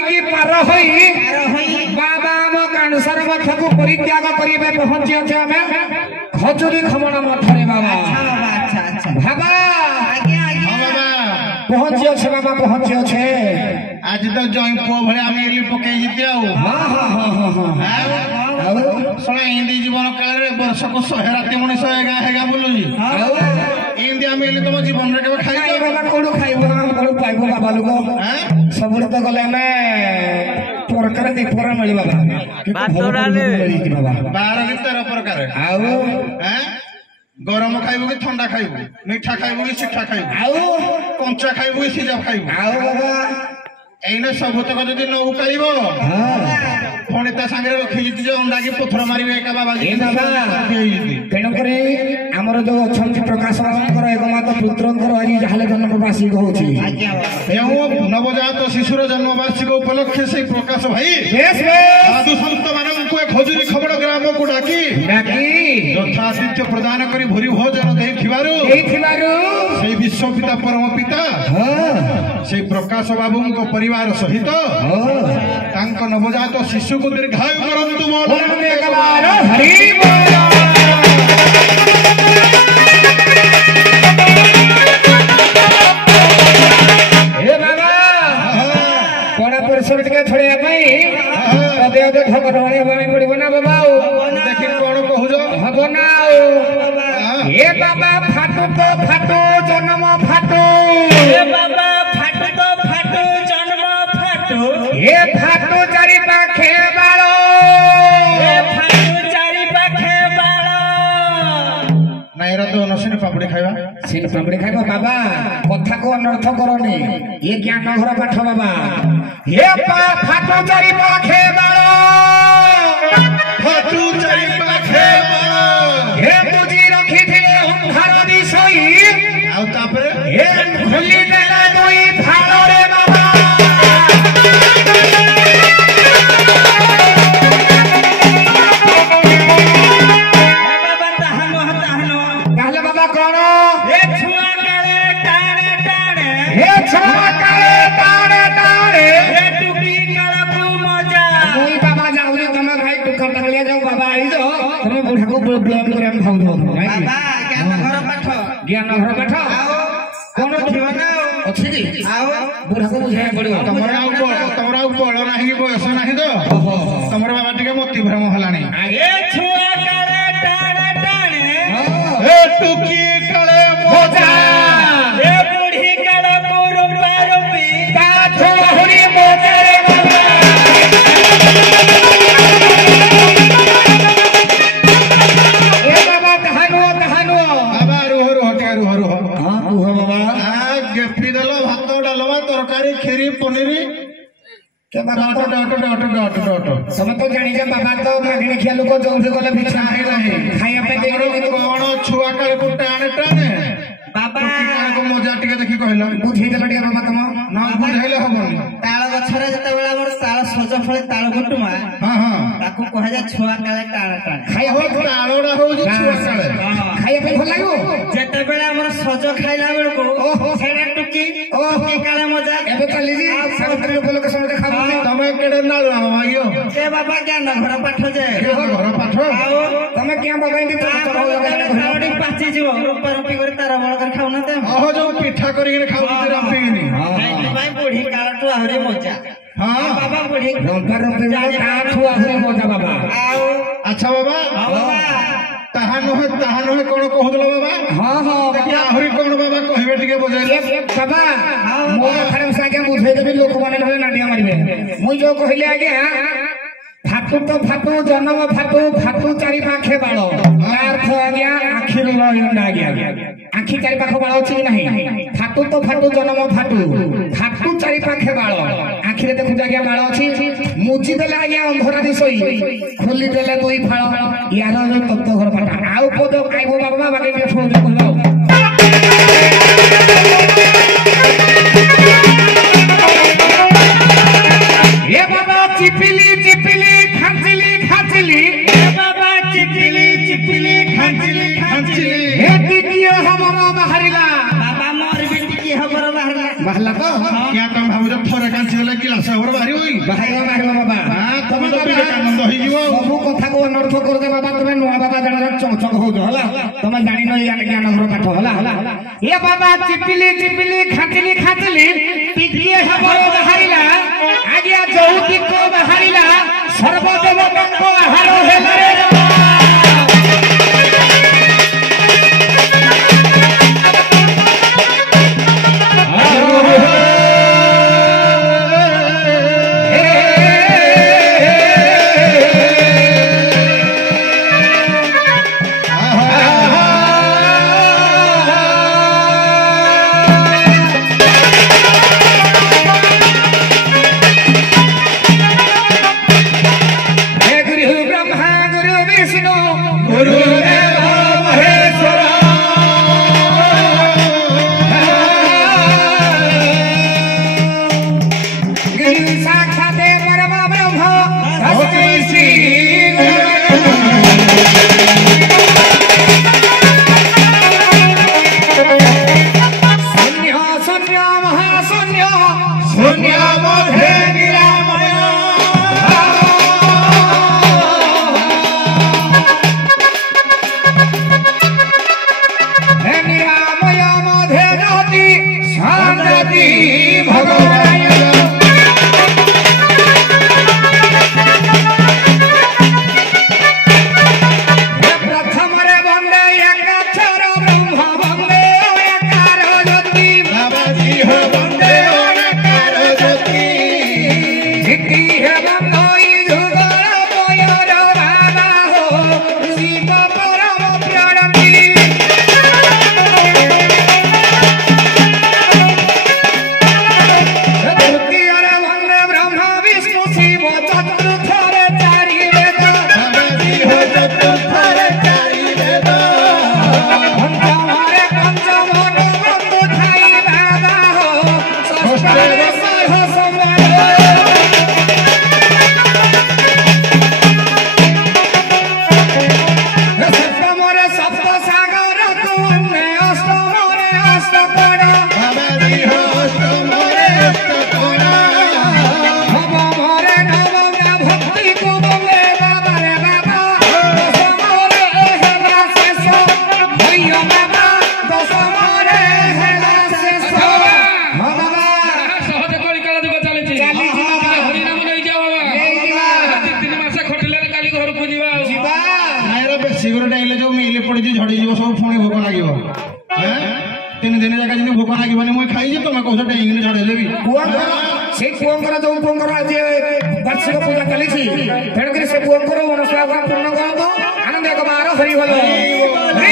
की पार होई बाबा आम काणसर मठ को परित्याग करिबे पहुंची अछि हमें खजुरी खमण मठरे बाबा बाबा पहुंची अछि बाबा पहुंची अछि आज तो जय पुओ भले आम एली पके जिते शोना हिंदी जीवन काल रे वर्ष को 100 राति मनीष हेगा बोलुजी हिंदी आम एली तुम जीवन रे केबे खाइ बाबा कोडू खाइबो कोडू पाइबो बाबा लोग सब तो गले में प्रकार दे पूरा मिली बाबा बाबा 12 रे 13 प्रकार आउ गरम खाइबो कि ठंडा खाइबो मीठा खाइबो कि सिठा खाइबो आउ कंचा खाइबो कि सिजा खाइबो आउ बाबा एने सब तक जदि न उकाइबो पुणी ता संगे रखी जे अंडा की पत्थर मारिबे एका बाबा जी तेणु करे हमर जो अछंती प्रकाश बाबांकर एकमात्र पुत्रंकर आज जाहले जन्म वार्षिक होछि एवं नवजात शिशुर जन्म वार्षिक उपलक्षे से प्रकाश भाई साधु संत मानन को खजुरी खबड़ ग्राम को डाकी यथातिथ्य प्रदान करी भूरी भोजन देथिबारु से विश्वपिता परम पिता से प्रकाश बाबू को परिवार सहित तांक नवजात शिशु को दीर्घायु करंतु मोहन एकबार हरि बोल हे बाबा कोना परिसर के छोड़े पई अदे अदे ठकर होने बाई पड़िबो ना बाबा देखि कोन कहू हबो ना हे बाबा फाटू तो फाटू जन्म फाटू हे बाबा फाटू तो फाटू जन्म फाटू हे फाटू चारि पाखे बालो हे फाटू चारि पाखे बालो नाइरा तो नसिन पापड़ी खाइबा सिन पापड़ी खाइबा बाबा कथा को अनर्थ करनी ये ज्ञान घर पाठ बाबा हे फाटू चारि पाखे बालो फाटू चारि पाखे बालो हे बुझी रखी थिले अंधार दिसई आउ तापरे हे खुली देला दुई फालो रे बाबा कहले बाबा कौन हे छुआ काले टाणे टाणे हे छुआ काले टाणे टाणे हे टुकी काला को मजा कोई बाबा जाऊ रे तुम भाई टुकर टकलिया जाओ बाबा आई जो तुम बुढ़ा को ब्लेम करे हम खाऊ दो बाबा ज्ञान घर पाठ कौन थिबा ना अछि की बुढ़ा को बुझाय पड़ियो तमरा बळ नाही बयस नाही तो तमरा बाबा टिके मोती भ्रम हलानी हे छुआ काले टाणे टाणे हे टुकी काले मोजा हे बूढ़ी काला को रूपा रूपी ता छोहरी मोजे रे बाबा ए बाबा तहानो बाबा रुह रुह के रुह रुह हां रुह बाबा गेफी दलो भात डालवा तरकारी खीरी पनीर के बाबा डट तुम तो जानी जे बाबा तो मागणी खिया लोक जोंसे गले भिक्षा खाया पे देरो कौन छुआ काले को टाणे टाणे बाबा को मजा टिके देखि कहला बुझी देला टिके बाबा तुम ना बुझाइले हबनी ताल गछरे जते बेला हमर ताल सज फळे ताल गुटुमा हां ताकू कहा जा छुआ काले टाणे टाणे खाया हो ताळोडा हो जे छुआ काले खाया पे भल लागो जते बेला हमर सज खाइला बेलको सेडा टुकी टुकी काले मजा एबे काली जी सावित्री लोक समझ खाबो तमे केडे नाळु आइयो ए बाबा ज्ञान घर पाठ जे घर पाठ आओ तमे क्या बाबा इंदी चढ़ो लगा घरडी पाची जीव रूपा रूपी कर तार बळ कर खाउ ना ते ओहो जो पिठा करिके खाउ जे रापिनी आई भाई बूढ़ी कालटू आहुरी मजा हां बाबा बूढ़ी रंपर रंपर ता छुआ हुई मोजा बाबा आओ अच्छा बाबा बाबा ताहा नहे कोन कहउदलो बाबा हां हां देखि आहुरी कोन बाबा कहिबे टिके बुझाइले बाबा मोर खरे सागे बुझे देबे लोक माने नहे नाडिया मारिबे मुई जो कहिले आगे फाटू तो फाटू जन्म फाटू फाटू चारि पाखे बाळ अर्थ आज्ञा आखि लयन आज्ञा आखि चारि पाख बाळ अछि नाही फाटू तो फाटू जन्म फाटू फाटू चारि पाखे बाळ आखिरे देखु आज्ञा बाळ अछि मुजी देले आज्ञा अंधरा दिसई खोली देले दुई फाळ यार तत्व घर पाटा आउ पद आइबो बाबा बाके के फोन कहलो ए बाबा चिपिली चिपिली खांचली ए बाबा चिपिली चिपिली खांचली हे टिकियो हमरो बाहरिला बाबा मोर बेटी की हमर बाहरला बहला तो क्या तुम भाबुज ଥରେ କାଞ୍ଚି ଗଲେ ଗିଲାସ ଘର ବାହାରିବ କି ବାହାରିବ ବାବା ତମେ ତ ବିବେକାନନ୍ଦ ହେଇଯିବ ସବୁ କଥାକୁ ଅନର୍ଥ କରୁଛେ ବାବା ତମେ ନୂଆ ବାବା ଜଣେ ଚକଚକ ହଉଛ ହେଲା ତମେ ଜାଣିନ ଜ୍ଞାନ ଘର ପାଠ ହେଲା ଏ ବାବା ଚିପିଲି ଚିପିଲି ଖାଟିଲି ଖାଟିଲି ଟିକିଏ ହେବର ବାହାରିଲା ଆଜ୍ଞା ଯୌତିକ ବାହାରିଲା ସର୍ବଦେବତାଙ୍କ ଆହାର ହେଲା ରେ वार्षिक पूजा चली तेणुक से पुओं मनस्कामना पूर्ण करते आनंद एक बार हरि बोल।